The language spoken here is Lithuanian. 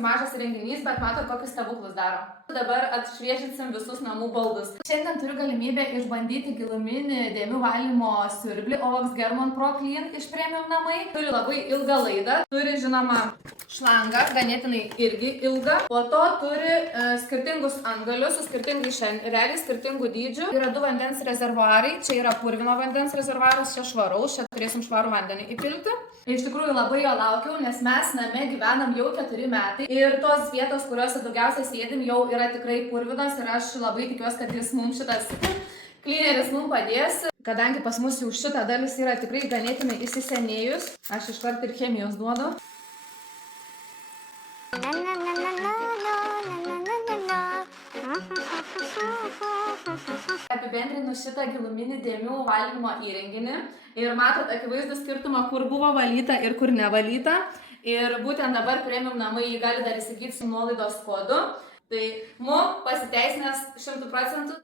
toksai mažas renginys, bet matot, kokius stebuklus daro. Dabar atšviežinsim visus namų baldus. Šiandien turiu galimybę išbandyti giluminį dėmių valymo siurblį Ovox German Pro Clean iš Premium namai. Turi labai ilgą laidą, turi žinoma šlangą, ganėtinai irgi ilgą. Po to turi skirtingus antgalius su skirtingais šereliais, skirtingų dydžių. Yra 2 vandens rezervuarai, čia yra purvino vandens rezervuaras, čia švaraus, čia turėsim švarų vandenį įpilti. Iš tikrųjų labai jo laukiau, nes mes name gyvenam jau 4 metai ir tos vietos, kuriuose daugiausiai sėdim, jau yra tikrai purvinos ir aš labai tikiuosi, kad jis mums šitas cleaneris mums padės. Kadangi pas mus jau šita dalis yra tikrai ganėtinai įsisenėjus, aš iškart ir chemijos duodu. Apibendrinu šitą giluminį dėmių valymo įrenginį ir matot akivaizdų skirtumą, kur buvo valyta ir kur nevalyta. Ir būtent dabar Premium namai jį gali dar įsigyti su nuolaidos kodu. Tai pasiteisinęs 100%.